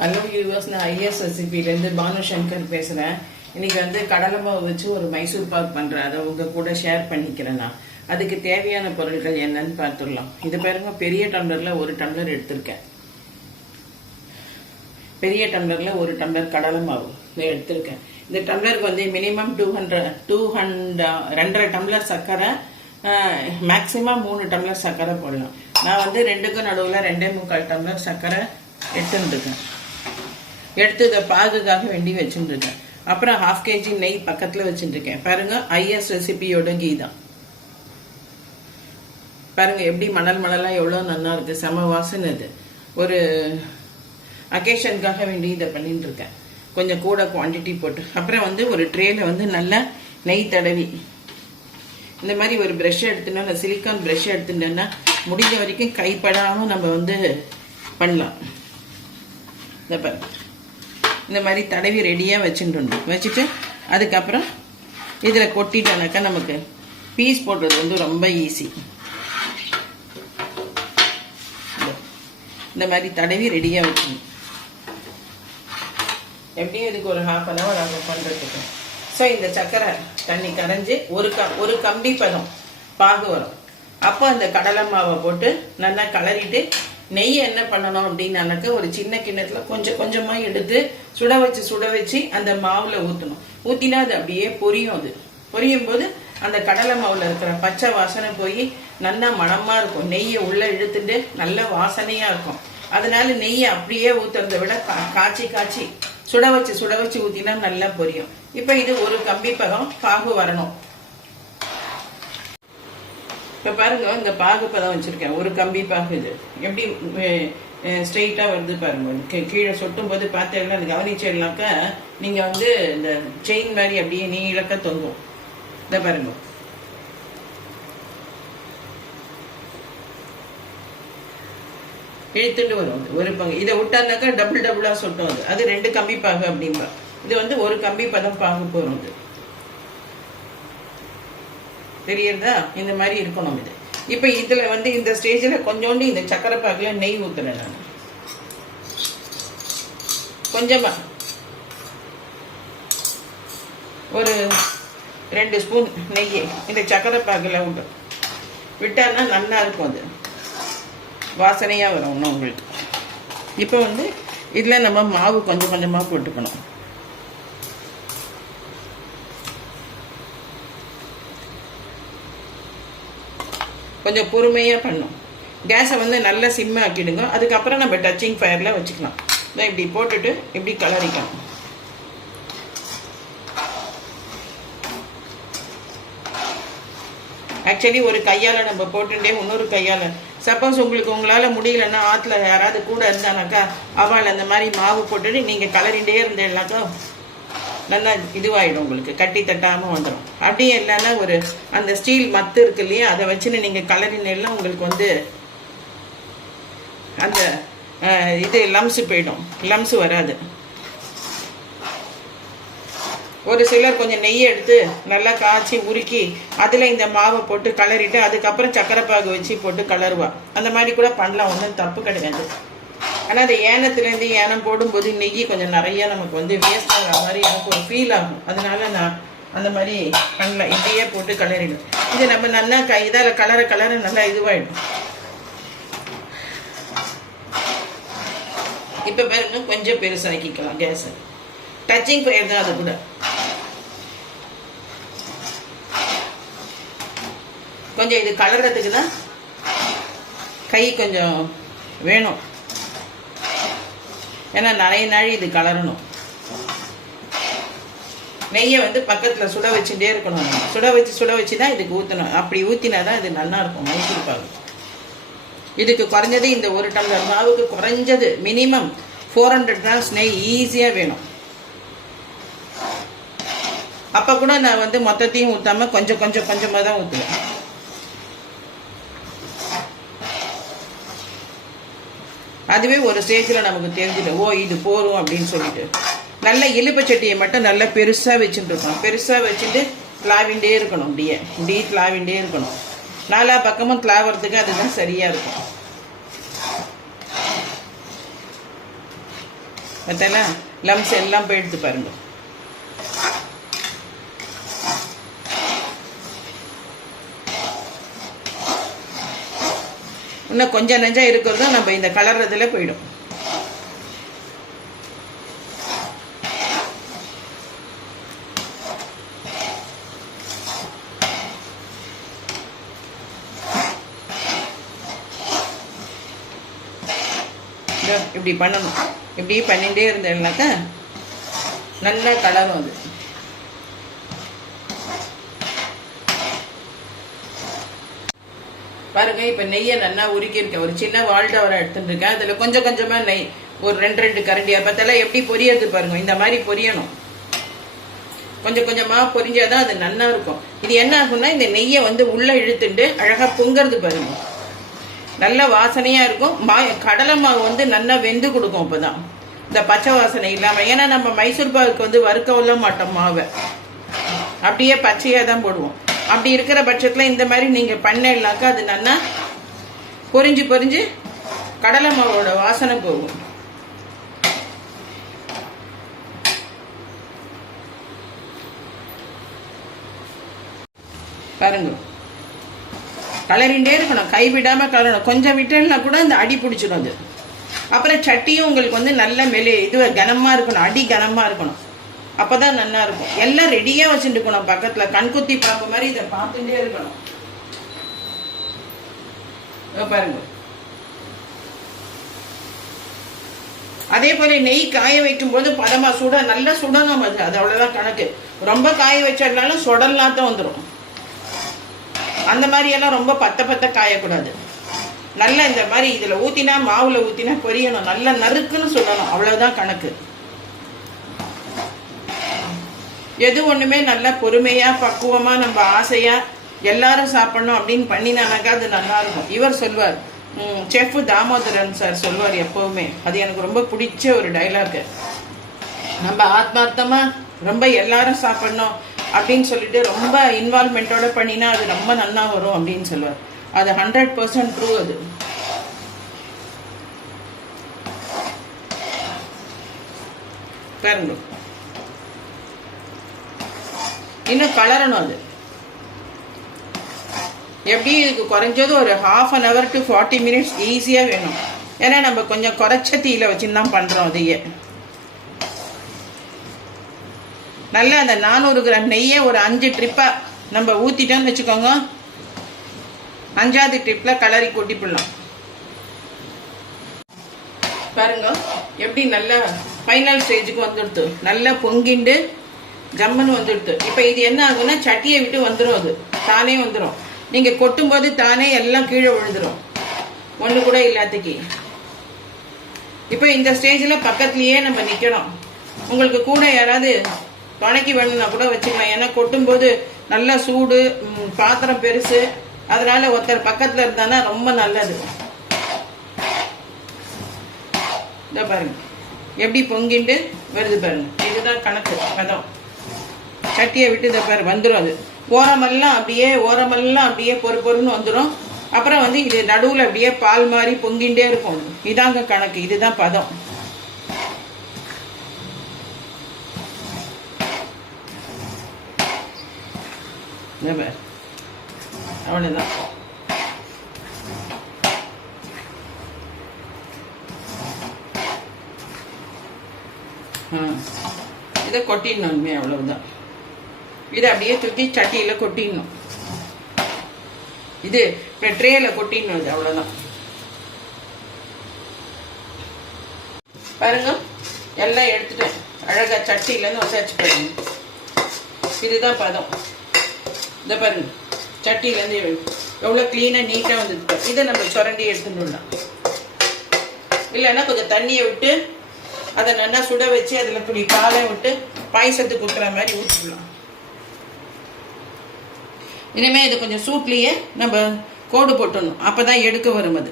Hello viewers, நான் IS ரெசிபிலேருந்து பானுசங்கர் பேசுகிறேன். இன்னைக்கு வந்து கடலை மாவு வச்சு ஒரு மைசூர் பாக் பண்ணுறேன். அதை உங்க கூட ஷேர் பண்ணிக்கிறேன். நான் அதுக்கு தேவையான பொருட்கள் என்னன்னு பார்த்துடலாம். இது பாருங்க, பெரிய டம்ளரில் ஒரு டம்ளர் எடுத்திருக்கேன். பெரிய டம்ளரில் ஒரு டம்ளர் கடலை மாவு எடுத்திருக்கேன். இந்த டம்ளருக்கு வந்து மினிமம் 2.5 டம்ளர் சர்க்கரை, மேக்சிமம் 3 டம்ளர் சர்க்கரை போடலாம். நான் வந்து 2க்கும் நடுவில் 2.25 டம்ளர் சர்க்கரை எடுத்துருக்கேன். எடுத்து இதை பாகுக்காக வேண்டி வச்சுருக்கேன். அப்புறம் 1/2 kg நெய் பக்கத்தில் வச்சுருக்கேன். பாருங்க, ஐஎஸ் ரெசிபியோட கீ தான். பாருங்க எப்படி மணலாக எவ்வளோ நல்லா இருக்கு, செம வாசனை. இது ஒரு அக்கேஷனுக்காக வேண்டி இதை பண்ணிட்டு இருக்கேன். கொஞ்சம் கூட குவான்டிட்டி போட்டு. அப்புறம் வந்து ஒரு ட்ரேல வந்து நல்லா நெய் தடவி இந்த மாதிரி ஒரு ப்ரஷ் எடுத்துனா, சிலிக்கான் ப்ரஷ் எடுத்துட்டோன்னா முடிஞ்ச வரைக்கும் கைப்படாமல் நம்ம வந்து பண்ணலாம். இந்த மாதிரி தடவி ரெடியாக வச்சுட்டு அதுக்கப்புறம் இதில் கொட்டிட்டோன்னாக்கா நமக்கு பீஸ் போடுறது வந்து ரொம்ப ஈஸி. இந்த மாதிரி தடவி ரெடியாக வச்சுக்கணும். எப்படியும் இதுக்கு ஒரு 1/2 hour ஆகும் பண்ணுறதுக்கு. ஸோ இந்த சர்க்கரை தண்ணி கரைஞ்சி ஒரு கம்பி பதம் பாகு வரும். அப்போ அந்த கடலை மாவை போட்டு நல்லா கலரிட்டு நெய் என்ன பண்ணணும் அப்படின்னாக்க ஒரு சின்ன கிண்ணத்தில் கொஞ்சம் கொஞ்சமாக எடுத்து சுட வச்சு அந்த மாவில் ஊற்றணும். ஊற்றினா அது அப்படியே பொரியும். அது பொரியும் போது அந்த கடலை மாவில் இருக்கிற பச்சை வாசனை போய் நல்லா மணமாக இருக்கும். நெய்யை உள்ளே இழுத்துட்டு நல்ல வாசனையாக இருக்கும். அதனால நெய்யை அப்படியே ஊற்றுறதை விட காய்ச்சி சுட வச்சு ஊற்றினா நல்லா பொரியும். இப்போ இது ஒரு கம்பி பதம் பாகு வரணும். இப்போ பாருங்க, இந்த பாகு பதம் வச்சிருக்கேன். ஒரு கம்பி பாகு. இது எப்படி ஸ்ட்ரெயிட்டா வருது பாருங்க. கீழே சொட்டும் போது பார்த்தீங்கன்னா அது கவனிச்சிடலாக்கா நீங்க வந்து இந்த செயின் மாதிரி அப்படியே நீளக்க தொங்கும். இதை பாருங்க. இழுத்துட்டு வரும் ஒரு பங்கு. இதை விட்டானாக்கா டபுளா சொட்டும். அது 2 கம்பி பாகு அப்படின்பா. இது வந்து ஒரு கம்பி பதம் பாகு போறோம். இது தெரியுறதா? இந்த மாதிரி இருக்கணும் இது. இப்ப இதுல வந்து இந்த ஸ்டேஜ்ல கொஞ்சோண்டு இந்த சக்கரை பாக்குல நெய் ஊத்துறேன். நான் கொஞ்சமா ஒரு 2 ஸ்பூன் நெய் இந்த சக்கரை பாக்குல விட்டானா நல்லா இருக்கும். அது வாசனையா வரும் இன்னும் உங்களுக்கு. இப்ப வந்து இதுல நம்ம மாவு கொஞ்சம் கொஞ்சமா போட்டுக்கணும். கொஞ்சம் பொறுமையாக பண்ணும். கேஸை வந்து நல்லா சிம்மை ஆக்கிடுங்க. அதுக்கப்புறம் நம்ம டச்சிங் ஃபயரில் வச்சுக்கலாம். இப்படி போட்டுட்டு இப்படி கலரிக்கலாம். ஆக்சுவலி ஒரு கையால் நம்ம போட்டுட்டே இன்னொரு கையால், சப்போஸ் உங்களால் முடியலன்னா ஆற்றுல யாராவது கூட இருந்தானாக்கா அவள் அந்த மாதிரி மாவு போட்டுட்டு நீங்கள் கலரிண்டே இருந்தேன்னாக்கா நல்லா இதுவாகிடும். உங்களுக்கு கட்டி தட்டாமல் வந்துடும். அப்படியே இல்லைன்னா ஒரு அந்த ஸ்டீல் மத்து இருக்கு இல்லையா, அதை வச்சுன்னு நீங்கள் கலரினெல்லாம் உங்களுக்கு வந்து அந்த இது லம்ஸு போயிடும். லம்ஸு வராது. ஒரு சிலர் கொஞ்சம் நெய்யை எடுத்து நல்லா காய்ச்சி உருக்கி அதில் இந்த மாவை போட்டு கலரிட்டு அதுக்கப்புறம் சக்கரை பாகு வச்சு போட்டு கலருவா. அந்த மாதிரி கூட பண்ணலாம், ஒன்றும் தப்பு கிடையாது. ஆனால் அந்த ஏனத்துலேருந்து ஏனம் போடும்போது நெய் கொஞ்சம் நிறைய நமக்கு வந்து வேஸ்ட் ஆகிற மாதிரி எனக்கு ஒரு ஃபீல் ஆகும். அதனால நான் அந்த மாதிரி பண்ணல. இப்படியே போட்டு கலரிடும். இது நம்ம நல்லா இதால் கலர நல்லா இதுவாகிடும். இப்போ பாருங்க, கொஞ்சம் பெருசாக்கிக்கலாம் கேஸை. டச்சிங் ஃபயர் தான் அது கூட. கொஞ்சம் இது கலர்றதுக்கு தான் கை கொஞ்சம் வேணும். ஏன்னா நிறைய நாள் இது கலரணும். நெய்யை வந்து பக்கத்தில் சுட வச்சுட்டே இருக்கணும். சுட வச்சு தான் இதுக்கு ஊற்றணும். அப்படி ஊற்றினா தான் இது நல்லா இருக்கும் மைசூர் பாகு. இதுக்கு குறைஞ்சது இந்த ஒரு டம்ளர் மாவுக்கு குறைஞ்சது மினிமம் 400 grams நெய் ஈஸியாக வேணும். அப்போ கூட நான் வந்து மொத்தத்தையும் ஊற்றாம கொஞ்சமாக தான் ஊற்றுவேன். அதுவே ஒரு ஸ்டேஜில் நமக்கு தெரிஞ்சிடும், ஓ இது போரும் அப்படின்னு சொல்லிட்டு. நல்ல இலுப்பை சட்டியை மட்டும் நல்லா பெருசாக வச்சுட்டு இருக்கணும். பெருசாக வச்சுட்டு கிளாவிண்டே இருக்கணும். இப்படியே கிளாவிண்டே இருக்கணும். 4 பக்கமும் கிளாவறதுக்கு அதுதான் சரியாக இருக்கும். பார்த்தா லம்ஸ் எல்லாம் போயிடுத்து பாருங்க. இன்னும் கொஞ்சம் நெஞ்சா இருக்கிறதும் நம்ம இந்த கலர்றதுல போயிடும். இப்படி பண்ணணும். இப்படி பண்ணிகிட்டே இருந்தேன்னாக்கா நல்ல கலரும் அது. பாருங்க, இப்போ நெய்யை நல்லா உருக்கியிருக்கேன். ஒரு சின்ன வால்டவரை எடுத்துட்டு இருக்கேன். அதில் கொஞ்சம் கொஞ்சமாக நெய் ஒரு 2 கரண்டியா பார்த்தால எப்படி பொரியறது பாருங்க. இந்த மாதிரி பொரியணும். கொஞ்சம் கொஞ்சமாக பொரிஞ்சாதான் அது நல்லா இருக்கும். இது என்ன ஆகும்னா இந்த நெய்யை வந்து உள்ளே இழுத்துட்டு அழகாக பொங்கிறது பாருங்க. நல்ல வாசனையாக இருக்கும். கடலை மாவு வந்து நல்லா வெந்து கொடுக்கும். அப்போதான் இந்த பச்சை வாசனை இல்லாமல். ஏன்னா நம்ம மைசூர் பாவுக்கு வந்து வறுக்கவுள்ள மாட்டோம் மாவை, அப்படியே பச்சையாக தான் போடுவோம். அப்படி இருக்கிற பட்சத்தில் இந்த மாதிரி நீங்கள் பண்ணலாக்கா அது நல்லா பொரிஞ்சு பொரிஞ்சு கடலை மாவோட வாசனை போகும். பாருங்க, கலரிண்டே இருக்கணும், கைவிடாம கலரணும். கொஞ்சம் விட்டேன்னா கூட இந்த அடி பிடிச்சிடும் அது. அப்புறம் சட்டியும் உங்களுக்கு வந்து நல்ல கனமா இருக்கணும், அடி கனமா இருக்கணும். அப்பதான் நல்லா இருக்கும். எல்லாம் ரெடியா வச்சுட்டு இருக்கணும் பக்கத்துல. கண்குத்தி பாம்பு மாதிரி இதை பார்த்துட்டே இருக்கணும். பாருங்க, அதே போல நெய் காய வைக்கும் போது பதமா நல்லா சுடணும். அது அவ்வளவுதான் கணக்கு. ரொம்ப காய வச்சாலும் சுடலாம் தான் வந்துடும். அந்த மாதிரி எல்லாம் ரொம்ப பத்த காயக்கூடாது. நல்லா இந்த மாதிரி இதுல ஊத்தினா, மாவுல ஊத்தினா பொரியணும். நல்லா நறுக்குன்னு சொல்லணும். அவ்வளவுதான் கணக்கு. எது ஒண்ணுமே நல்லா பொறுமையா பக்குவமா நம்ம ஆசையா எல்லாரும் சாப்பிடணும் அப்படின்னு பண்ணினானாக்கா அது நல்லா இருக்கும். இவர் சொல்வார், செஃப் தாமோதரன் சார் சொல்வார் எப்பவுமே. அது எனக்கு ரொம்ப பிடிச்ச ஒரு டைலாக். நம்ம ஆத்மார்த்தமா ரொம்ப எல்லாரும் சாப்பிடணும் அப்படின்னு சொல்லிட்டு ரொம்ப இன்வால்மெண்டோட பண்ணினா அது ரொம்ப நல்லா வரும் அப்படின்னு சொல்லுவார். அது 100% ட்ரூ. அது பாருங்க, இன்னும் கலரணும். அது எப்படி இதுக்கு குறைஞ்சது ஒரு 1/2 hour to 40 minutes ஈஸியா வேணும். ஏன்னா நம்ம கொஞ்சம் குறைச்ச தீயில வச்சுன்னு தான் பண்றோம். அதையே நல்லா அந்த 400 கிராம் நெய்யை ஒரு 5 ட்ரிப்பா நம்ம ஊத்திட்டோம்னு வச்சுக்கோங்க. 5வது ட்ரிப்ல கலரி கொட்டி போடலாம். பாருங்க எப்படி நல்லா ஃபைனல் ஸ்டேஜுக்கு வந்துடுது. நல்லா பொங்கிண்டு ஜம்முன்னு வந்துடுது. இப்போ இது என்ன ஆகும்னா சட்டியை விட்டு வந்துடும். அது தானே வந்துடும். நீங்க கொட்டும் போது தானே எல்லாம் கீழே விழுந்துடும், ஒண்ணு கூட இல்லாதக்கு. இப்போ இந்த ஸ்டேஜ்ல பக்கத்துலயே நம்ம நிக்கணும். உங்களுக்கு கூட யாராவது துணைக்கு வேணும்னா கூட வச்சுக்கலாம். ஏன்னா கொட்டும் போது நல்லா சூடு, பாத்திரம் பெருசு, அதனால ஒருத்தர் பக்கத்துல இருந்தானா ரொம்ப நல்லது. இத பாருங்க எப்படி பொங்கிட்டு வருது பாருங்க. இதுதான் கணக்கு பதம். சட்டியை விட்டு இதை பாரு வந்துடும். அது ஓரமெல்லாம் அப்படியே பொறுன்னு வந்துடும். அப்புறம் வந்து இது நடுவில் அப்படியே பால் மாதிரி பொங்கிண்டே இருக்கும். இதாங்க கணக்கு. இதுதான் பதம். அவ்வளவுதான். இதை கொட்டிடணுமே, அவ்வளவுதான். இதை அப்படியே தூக்கி சட்டியில கொட்டிடணும். இது ட்ரேல கொட்டிடணும். இது அவ்வளவுதான். பாருங்க எல்லாம் எடுத்துட்டேன். அழகா சட்டியில இருந்து வசாச்சு பாருங்க. இதுதான் பதம். இதை பாருங்க சட்டியில இருந்து எவ்வளவு கிளீனா நீட்டா வந்தது. இதை நம்ம சுரண்டி எடுத்துடலாம். இல்லைன்னா கொஞ்சம் தண்ணியை விட்டு அதை நல்லா சுட வச்சு அதுல துளி பாலை விட்டு பாயசத்துக்கு ஊற்றுற மாதிரி ஊற்றிடலாம். இனிமே இது கொஞ்சம் சூட்லயே நம்ம கோடு போட்டணும். அப்பதான் எடுக்க வரும் அது.